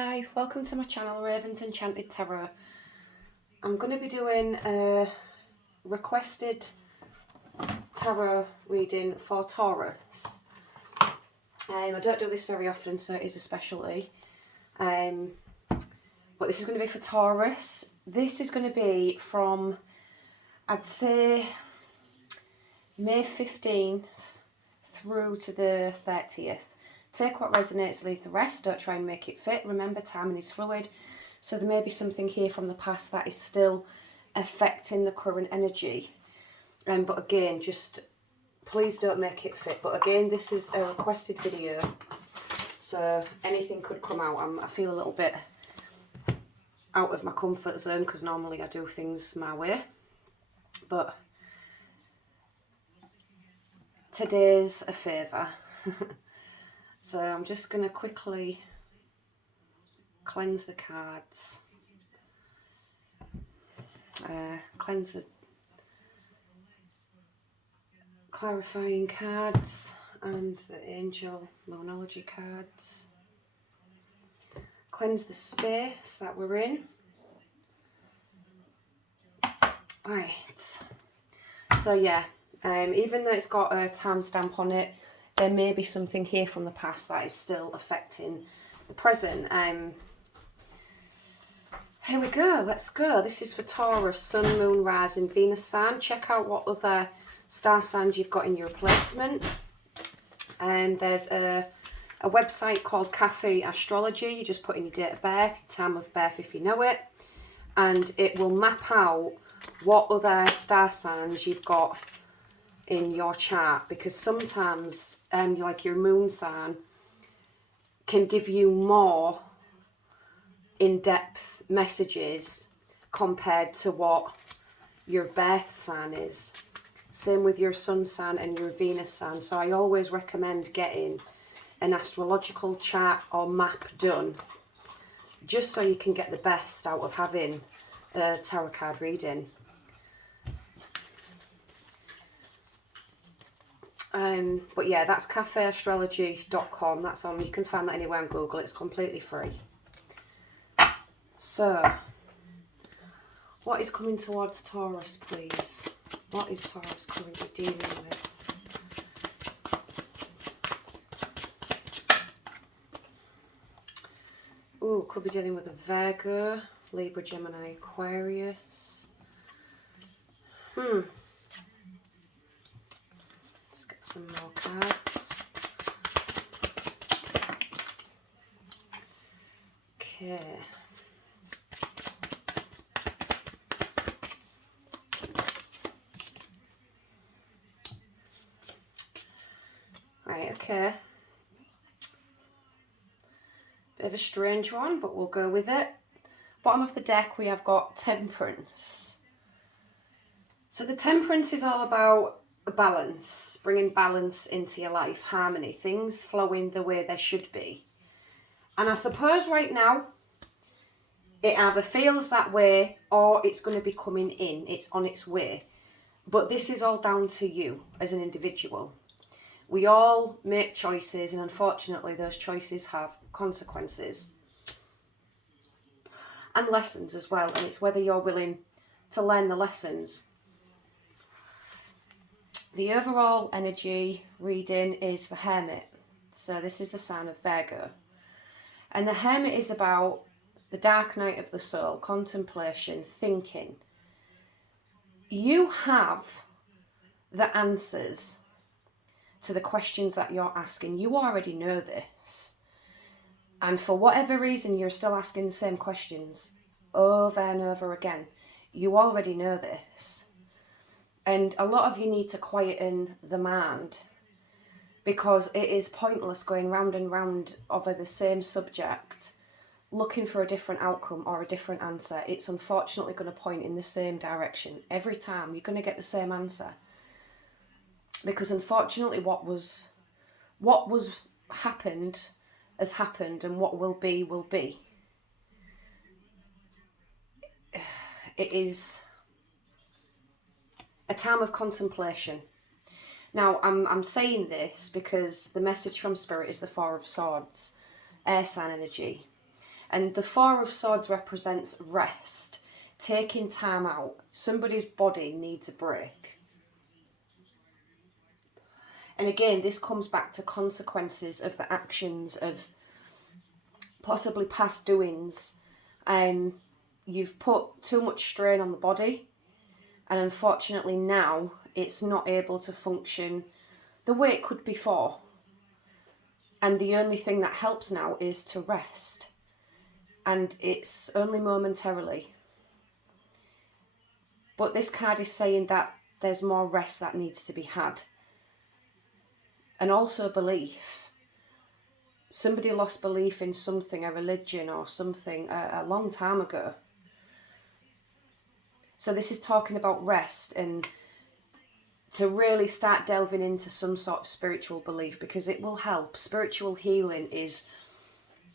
Hi, welcome to my channel, Raven's Enchanted Tarot. I'm going to be doing a requested tarot reading for Taurus. I don't do this very often, so it is a specialty. But this is going to be for Taurus. This is going to be from, I'd say, May 15th through to the 30th. Take what resonates, leave the rest. Don't try and make it fit. Remember, timing is fluid. So there may be something here from the past that is still affecting the current energy. But again, just please don't make it fit. But again, this is a requested video, so anything could come out. I feel a little bit out of my comfort zone because normally I do things my way. But today's a favour. So I'm just going to quickly cleanse the cards, cleanse the clarifying cards and the angel moonology cards, cleanse the space that we're in. Right, so yeah, even though it's got a timestamp on it, there may be something here from the past that is still affecting the present. Here we go, let's go. This is for Taurus, Sun, Moon, Rising, Venus sign. Check out what other star signs you've got in your replacement. There's a website called Cafe Astrology. You just put in your date of birth, your time of birth if you know it, and it will map out what other star signs you've got in your chart, because sometimes like your moon sign can give you more in-depth messages compared to what your birth sign is. Same with your sun sign and your Venus sign. So I always recommend getting an astrological chart or map done, just so you can get the best out of having a tarot card reading. But yeah, that's cafeastrology.com. That's on, you can find that anywhere on Google. It's completely free. So, what is coming towards Taurus, please? What is Taurus currently dealing with? Ooh, could be dealing with a Virgo, Libra, Gemini, Aquarius. Let's get some more cards. Okay. Right, okay. Bit of a strange one, but we'll go with it. Bottom of the deck, we have got Temperance. So the Temperance is all about balance, bringing balance into your life, harmony, things flowing the way they should be. And I suppose right now, it either feels that way or it's going to be coming in, it's on its way. But this is all down to you as an individual. We all make choices, and unfortunately those choices have consequences and lessons as well, and it's whether you're willing to learn the lessons. The overall energy reading is the Hermit. So this is the sign of Virgo. And the Hermit is about the dark night of the soul, contemplation, thinking. You have the answers to the questions that you're asking. You already know this. And for whatever reason, you're still asking the same questions over and over again. You already know this. And a lot of you need to quieten the mind, because it is pointless going round and round over the same subject, looking for a different outcome or a different answer. It's unfortunately going to point in the same direction. Every time you're going to get the same answer. Because unfortunately what was happened has happened, and what will be will be. It is a time of contemplation. Now, I'm saying this because the message from Spirit is the Four of Swords, air sign energy. And the Four of Swords represents rest, taking time out. Somebody's body needs a break. And again, this comes back to consequences of the actions of possibly past doings. You've put too much strain on the body, and unfortunately now it's not able to function the way it could before. And the only thing that helps now is to rest. And it's only momentarily. But this card is saying that there's more rest that needs to be had. And also belief. Somebody lost belief in something, a religion or something, a long time ago. So this is talking about rest and to really start delving into some sort of spiritual belief, because it will help. Spiritual healing is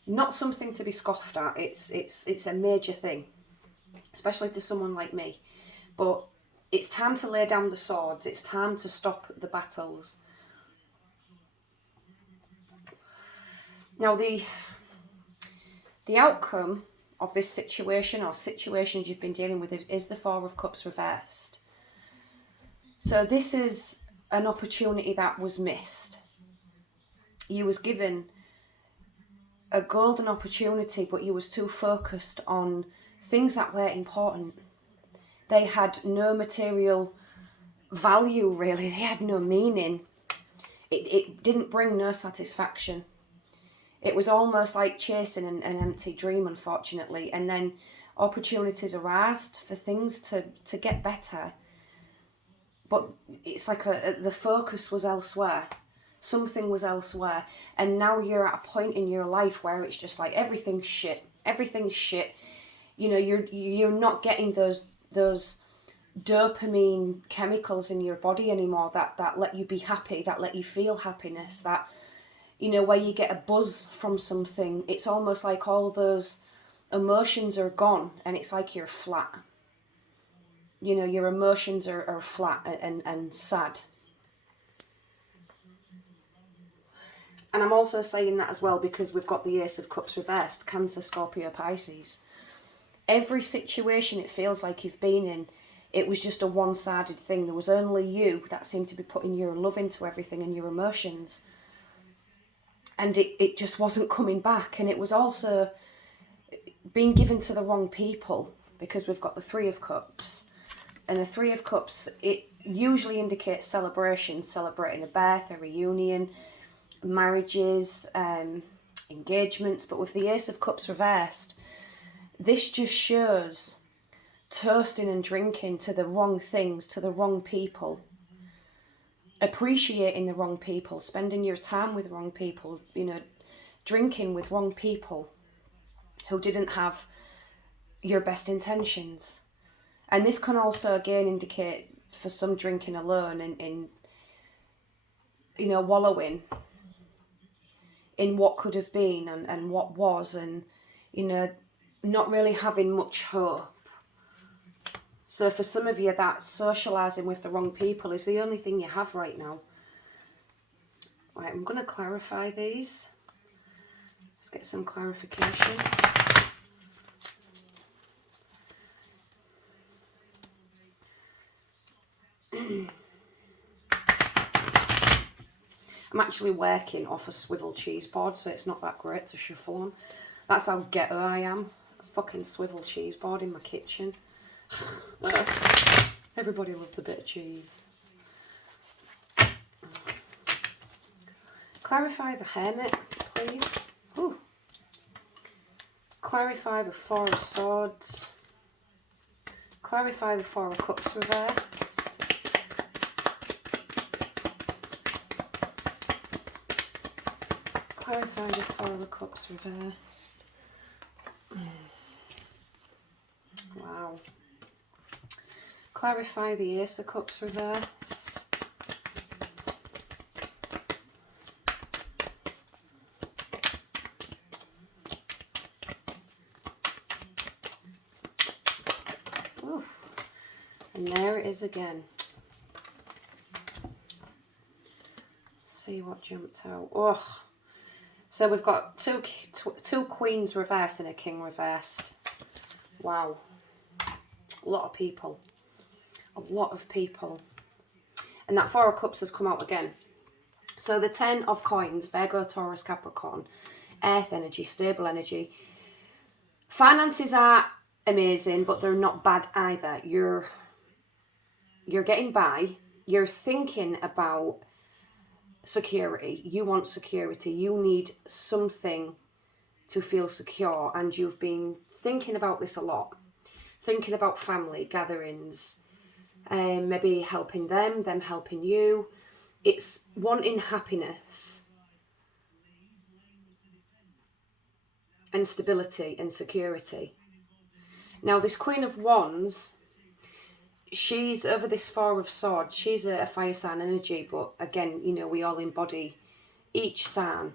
not something to be scoffed at. It's a major thing, especially to someone like me. But it's time to lay down the swords. It's time to stop the battles. Now the outcome of this situation or situations you've been dealing with is the Four of Cups reversed. So this is an opportunity that was missed. You was given a golden opportunity, but you was too focused on things that weren't important. They had no material value, really. They had no meaning. It didn't bring no satisfaction. It was almost like chasing an empty dream, unfortunately. And then opportunities arised for things to get better. But it's like the focus was elsewhere. Something was elsewhere. And now you're at a point in your life where it's just like everything's shit. Everything's shit. You know, you're not getting those dopamine chemicals in your body anymore that let you be happy, that let you feel happiness, that, you know, where you get a buzz from something. It's almost like all those emotions are gone and it's like you're flat. You know, your emotions are flat and sad. And I'm also saying that as well because we've got the Ace of Cups reversed, Cancer, Scorpio, Pisces. Every situation it feels like you've been in, it was just a one-sided thing. There was only you that seemed to be putting your love into everything and your emotions. And it just wasn't coming back. And it was also being given to the wrong people, because we've got the Three of Cups. And the Three of Cups, it usually indicates celebration, celebrating a birth, a reunion, marriages, engagements. But with the Ace of Cups reversed, this just shows toasting and drinking to the wrong things, to the wrong people. Appreciating the wrong people, spending your time with wrong people, you know, drinking with wrong people who didn't have your best intentions. And this can also again indicate for some drinking alone in you know, wallowing in what could have been and what was, and, you know, not really having much hope. So for some of you, that socialising with the wrong people is the only thing you have right now. Right, I'm going to clarify these. Let's get some clarification. I'm actually working off a swivel cheese board, so it's not that great to shuffle on. That's how ghetto I am. A fucking swivel cheese board in my kitchen. Everybody loves a bit of cheese. Clarify the Hermit, please. Ooh. Clarify the Four of Swords. Clarify the Four of Cups reversed. Clarify the Four of Cups reversed. Wow. Clarify the Ace of Cups reversed. Oof. And there it is again. Let's see what jumped out. Oh, So we've got two queens reversed and a king reversed. Wow. A lot of people. A lot of people. And that Four of Cups has come out again. So the 10 of coins, Virgo, Taurus, Capricorn, earth energy, stable energy. Finances are amazing, but they're not bad either. You're getting by. You're thinking about security. You want security. You need something to feel secure, and you've been thinking about this a lot. Thinking about family gatherings, maybe helping them helping you. It's wanting happiness and stability and security. Now, this Queen of Wands, she's over this Four of Swords. She's a fire sign energy, but again, you know, we all embody each sign.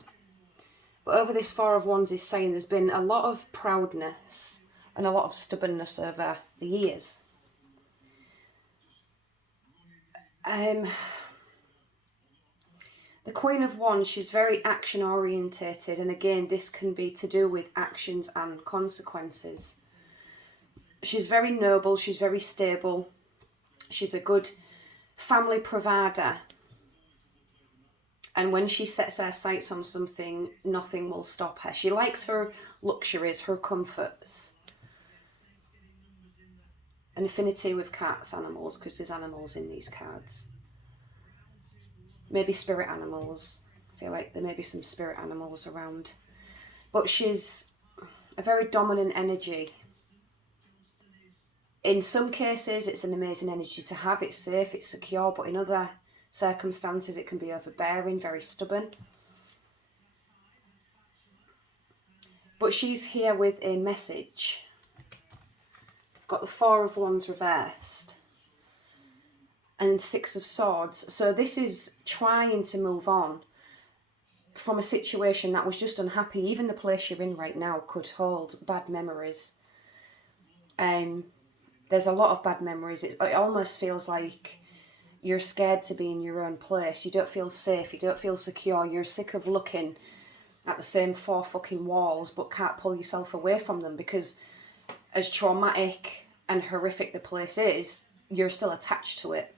But over this Four of Wands is saying there's been a lot of proudness and a lot of stubbornness over the years. The Queen of Wands, she's very action orientated, and again, this can be to do with actions and consequences. She's very noble, she's very stable, she's a good family provider, and when she sets her sights on something, nothing will stop her. She likes her luxuries, her comforts. An affinity with cats, animals, because there's animals in these cards. Maybe spirit animals. I feel like there may be some spirit animals around. But she's a very dominant energy. In some cases, it's an amazing energy to have. It's safe, it's secure, but in other circumstances, it can be overbearing, very stubborn. But she's here with a message. Got the Four of Wands reversed. And Six of Swords. So this is trying to move on from a situation that was just unhappy. Even the place you're in right now could hold bad memories. There's a lot of bad memories. It almost feels like you're scared to be in your own place. You don't feel safe. You don't feel secure. You're sick of looking at the same four fucking walls, but can't pull yourself away from them, because as traumatic and horrific the place is, you're still attached to it.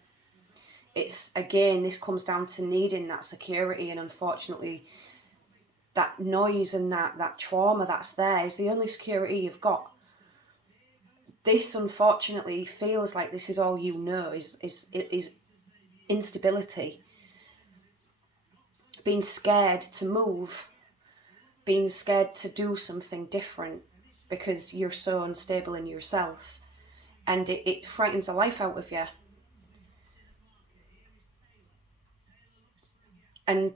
It's, again, this comes down to needing that security, and unfortunately that noise and that trauma that's there is the only security you've got. This, unfortunately, feels like this is all you know, is instability. Being scared to move, being scared to do something different because you're so unstable in yourself, and it frightens the life out of you. And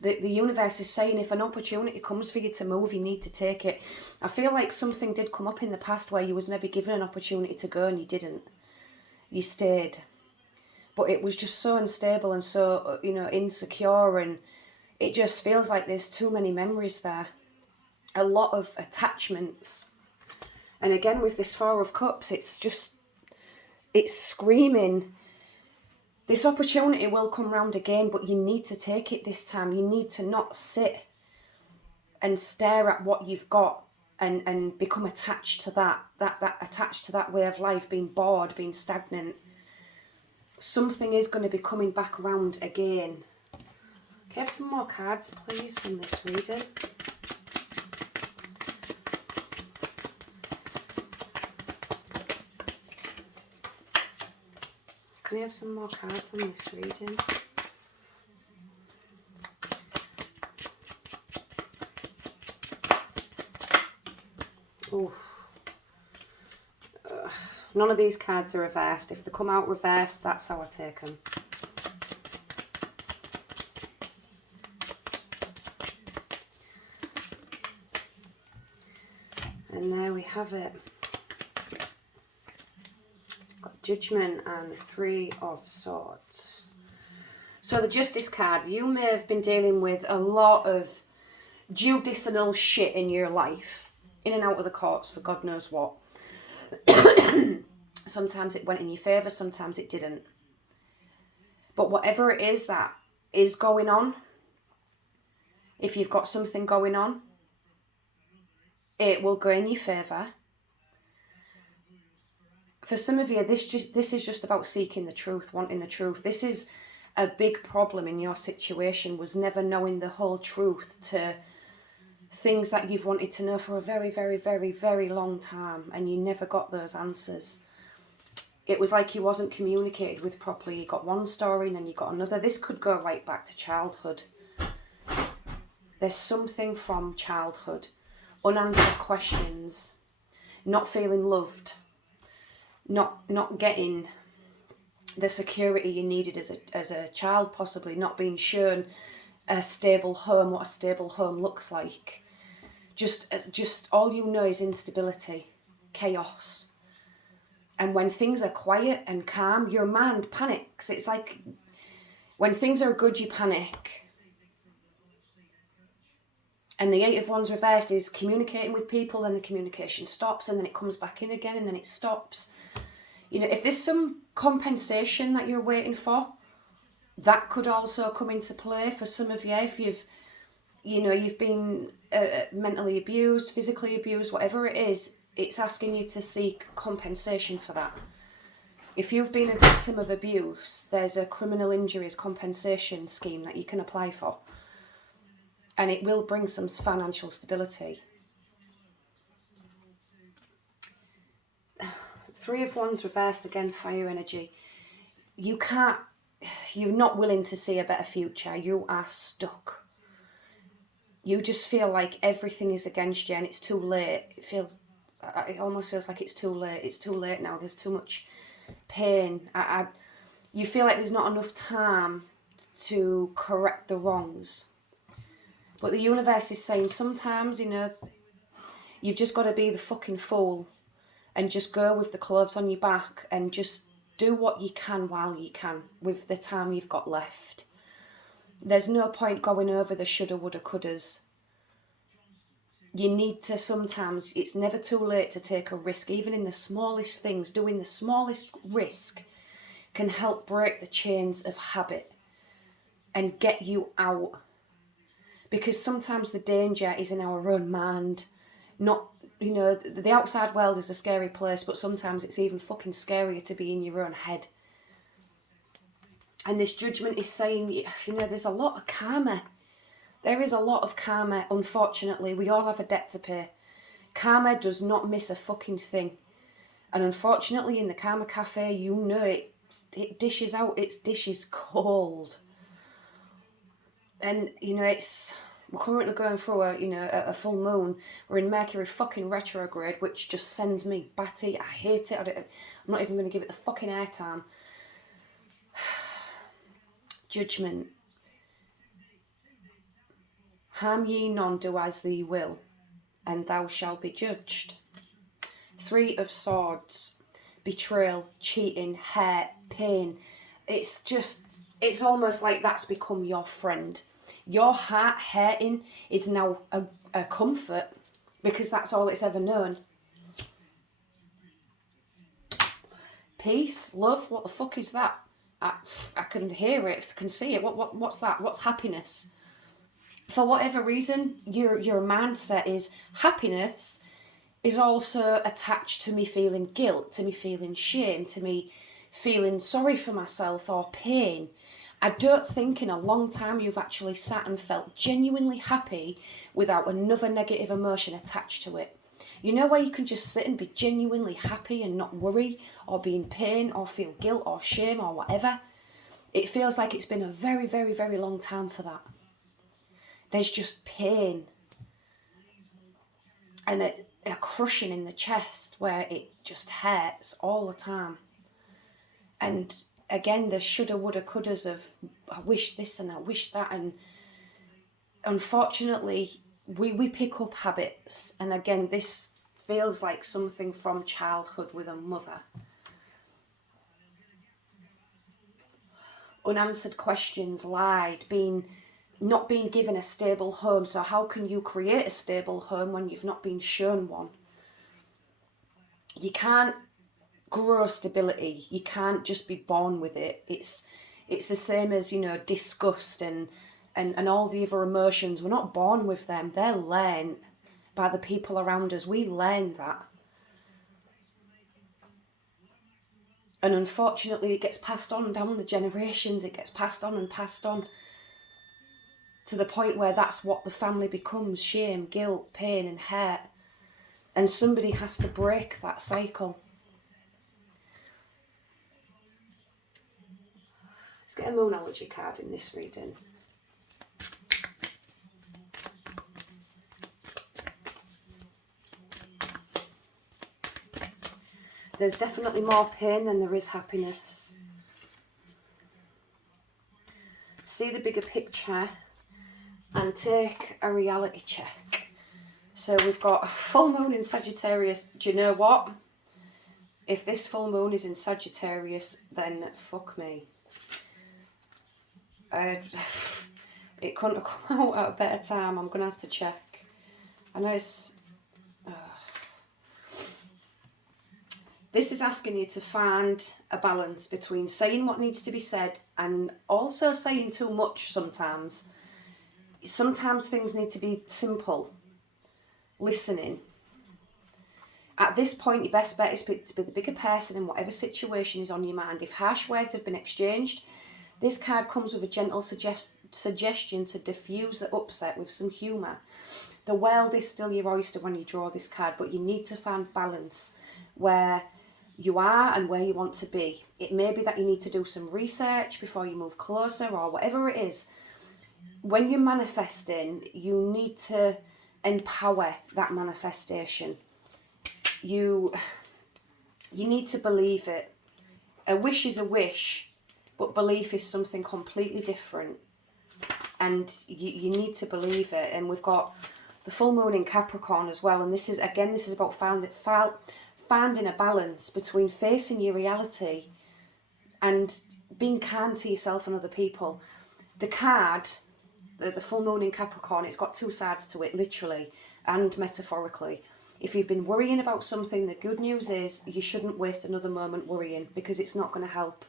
the universe is saying, if an opportunity comes for you to move, you need to take it. I feel like something did come up in the past where you was maybe given an opportunity to go and you didn't. You stayed. But it was just so unstable and so, you know, insecure, and it just feels like there's too many memories there. A lot of attachments. And again, with this Four of Cups, it's screaming. This opportunity will come round again, but you need to take it this time. You need to not sit and stare at what you've got and become attached to that attached to that way of life, being bored, being stagnant. Something is going to be coming back round again. Can I have some more cards, please, in this reading? Can I have some more cards on this reading? Oof. None of these cards are reversed. If they come out reversed, that's how I take them. And there we have it. Judgment and the Three of Swords. So the Justice card, you may have been dealing with a lot of judicial shit in your life, in and out of the courts for God knows what. Sometimes it went in your favour, sometimes it didn't. But whatever it is that is going on, If you've got something going on, it will go in your favour. For some of you, this is just about seeking the truth, wanting the truth. This is a big problem in your situation, was never knowing the whole truth to things that you've wanted to know for a very, very, very, very long time, and you never got those answers. It was like you wasn't communicated with properly. You got one story and then you got another. This could go right back to childhood. There's something from childhood. Unanswered questions, not feeling loved, not getting the security you needed as a child, possibly not being shown a stable home, what a stable home looks like. Just all you know is instability, chaos. And when things are quiet and calm, your mind panics. It's like when things are good, you panic. And the Eight of Wands reversed is communicating with people, then the communication stops, and then it comes back in again, and then it stops. You know, if there's some compensation that you're waiting for, that could also come into play for some of you. If you've been mentally abused, physically abused, whatever it is, it's asking you to seek compensation for that. If you've been a victim of abuse, there's a criminal injuries compensation scheme that you can apply for. And it will bring some financial stability. Three of Wands reversed again, fire energy. You're not willing to see a better future. You are stuck. You just feel like everything is against you and it's too late. It almost feels like it's too late. It's too late now. There's too much pain. You feel like there's not enough time to correct the wrongs. But the universe is saying sometimes, you've just got to be the fucking fool and just go with the clothes on your back and just do what you can while you can with the time you've got left. There's no point going over the shoulda, woulda, couldas. You need to sometimes, it's never too late to take a risk. Even in the smallest things, doing the smallest risk can help break the chains of habit and get you out. Because sometimes the danger is in our own mind. Not, the outside world is a scary place, but sometimes it's even fucking scarier to be in your own head. And this judgment is saying, there's a lot of karma. There is a lot of karma, unfortunately. We all have a debt to pay. Karma does not miss a fucking thing. And unfortunately, in the Karma Cafe, it dishes out its dishes cold. And, we're currently going through a full moon. We're in Mercury fucking retrograde, which just sends me batty. I hate it. I'm not even going to give it the fucking airtime. Judgment. Harm ye none, do as thee will, and thou shalt be judged. Three of Swords. Betrayal, cheating, hurt, pain. It's almost like that's become your friend. Your heart hurting is now a comfort because that's all it's ever known. Peace, love, what the fuck is that? I can hear it, can see it. What's that? What's happiness? For whatever reason, your mindset is happiness is also attached to me feeling guilt, to me feeling shame, to me feeling sorry for myself or pain. I don't think in a long time you've actually sat and felt genuinely happy without another negative emotion attached to it. Where you can just sit and be genuinely happy and not worry or be in pain or feel guilt or shame or whatever. It feels like it's been a very, very, very long time for that. There's just pain and a crushing in the chest where it just hurts all the time. And again, the shoulda, woulda, couldas of I wish this and I wish that. And unfortunately, we pick up habits. And again, this feels like something from childhood with a mother. Unanswered questions, lied, not being given a stable home. So how can you create a stable home when you've not been shown one? You can't grow stability. You can't just be born with it. It's the same as, disgust and and all the other emotions. We're not born with them. They're learned by the people around us. We learn that. And unfortunately, it gets passed on down the generations. It gets passed on and passed on to the point where that's what the family becomes: shame, guilt, pain and hurt. And somebody has to break that cycle. Let's get a moonology card in this reading. There's definitely more pain than there is happiness. See the bigger picture and take a reality check. So we've got a full moon in Sagittarius. Do you know what? If this full moon is in Sagittarius, then fuck me. It couldn't have come out at a better time. I'm going to have to check. I know it's... This is asking you to find a balance between saying what needs to be said and also saying too much sometimes. Sometimes things need to be simple. Listening. At this point, your best bet is to be the bigger person in whatever situation is on your mind. If harsh words have been exchanged, this card comes with a gentle suggestion to diffuse the upset with some humour. The world is still your oyster when you draw this card, but you need to find balance where you are and where you want to be. It may be that you need to do some research before you move closer, or whatever it is. When you're manifesting, you need to empower that manifestation. You need to believe it. A wish is a wish, but belief is something completely different. And you need to believe it. And we've got the full moon in Capricorn as well. And this is about finding a balance between facing your reality and being kind to yourself and other people. The card, the full moon in Capricorn, it's got two sides to it, literally and metaphorically. If you've been worrying about something, the good news is you shouldn't waste another moment worrying, because it's not going to help.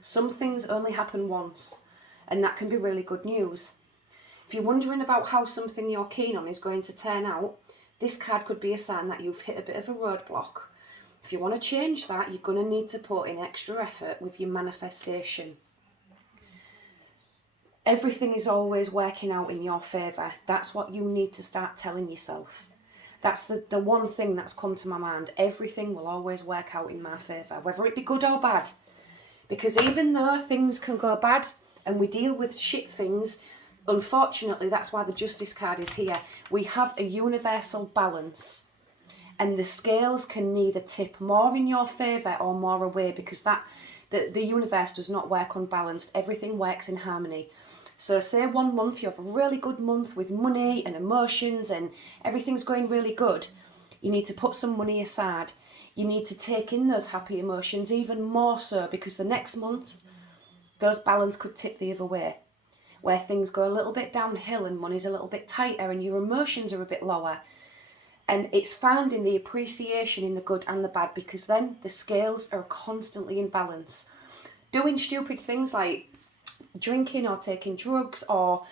Some things only happen once, and that can be really good news. If you're wondering about how something you're keen on is going to turn out, this card could be a sign that you've hit a bit of a roadblock. If you want to change that, you're going to need to put in extra effort with your manifestation. Everything is always working out in your favour. That's what you need to start telling yourself. That's the one thing that's come to my mind. Everything will always work out in my favour, whether it be good or bad. Because even though things can go bad and we deal with shit things, unfortunately, that's why the Justice card is here. We have a universal balance. And the scales can neither tip more in your favour or more away, because the universe does not work unbalanced. Everything works in harmony. So say 1 month you have a really good month with money and emotions and everything's going really good. You need to put some money aside. You need to take in those happy emotions even more so, because the next month those balance could tip the other way, where things go a little bit downhill and money's a little bit tighter and your emotions are a bit lower. And it's found in the appreciation in the good and the bad, because then the scales are constantly in balance. Doing stupid things like drinking or taking drugs or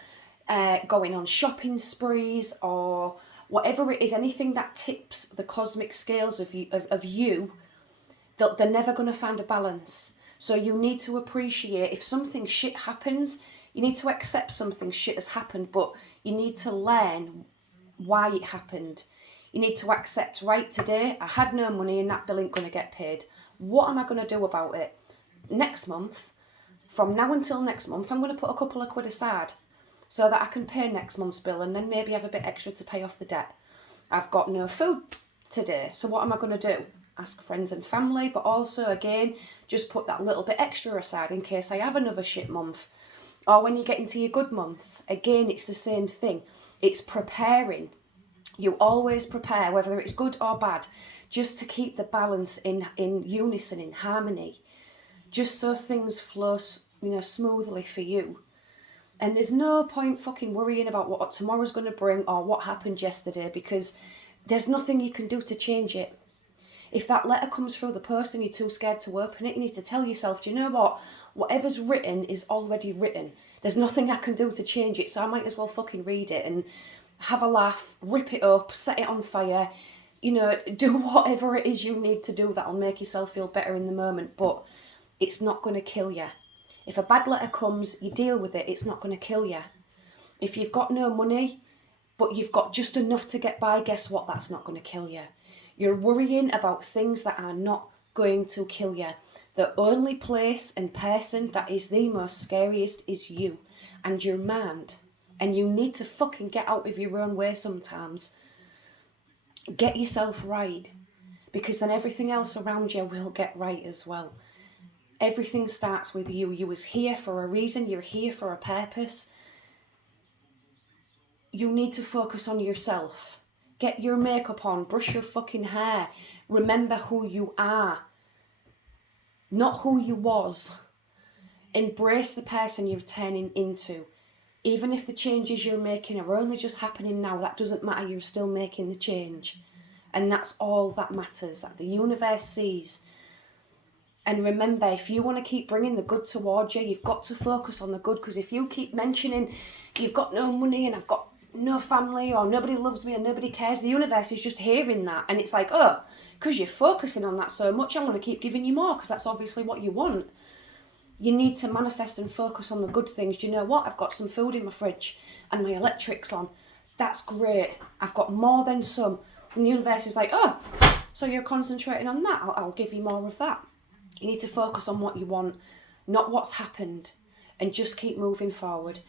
going on shopping sprees or whatever it is, anything that tips the cosmic scales of you, they're never going to find a balance. So you need to appreciate if something shit happens, you need to accept something shit has happened, but you need to learn why it happened. You need to accept, right, today I had no money and that bill ain't going to get paid. What am I going to do about it? Next month, from now until next month, I'm going to put a couple of quid aside so that I can pay next month's bill and then maybe have a bit extra to pay off the debt. I've got no food today, so what am I going to do? Ask friends and family, but also, again, just put that little bit extra aside in case I have another shit month. Or when you get into your good months, again, it's the same thing. It's preparing. You always prepare, whether it's good or bad, just to keep the balance in unison, in harmony, just so things flow, smoothly for you. And there's no point fucking worrying about what tomorrow's going to bring or what happened yesterday, because there's nothing you can do to change it. If that letter comes through the post and you're too scared to open it, you need to tell yourself, do you know what? Whatever's written is already written. There's nothing I can do to change it, so I might as well fucking read it and have a laugh, rip it up, set it on fire, you know, do whatever it is you need to do that'll make yourself feel better in the moment, but it's not going to kill you. If a bad letter comes, you deal with it, it's not going to kill you. If you've got no money, but you've got just enough to get by, guess what? That's not going to kill you. You're worrying about things that are not going to kill you. The only place and person that is the most scariest is you and your mind. And you need to fucking get out of your own way sometimes. Get yourself right. Because then everything else around you will get right as well. Everything starts with you. You was here for a reason. You're here for a purpose. You need to focus on yourself. Get your makeup on. Brush your fucking hair. Remember who you are. Not who you was. Embrace the person you're turning into. Even if the changes you're making are only just happening now, that doesn't matter. You're still making the change. And that's all that matters. That the universe sees. And remember, if you want to keep bringing the good towards you, you've got to focus on the good. Because if you keep mentioning you've got no money and I've got no family or nobody loves me or nobody cares, the universe is just hearing that. And it's like, oh, because you're focusing on that so much, I'm going to keep giving you more because that's obviously what you want. You need to manifest and focus on the good things. Do you know what? I've got some food in my fridge and my electric's on. That's great. I've got more than some. And the universe is like, oh, so you're concentrating on that. I'll give you more of that. You need to focus on what you want, not what's happened, and just keep moving forward.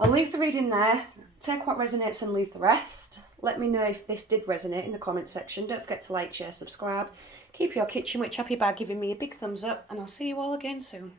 I'll leave the reading there. Take what resonates and leave the rest. Let me know if this did resonate in the comment section. Don't forget to like, share, subscribe. Keep your kitchen witch happy by giving me a big thumbs up, and I'll see you all again soon.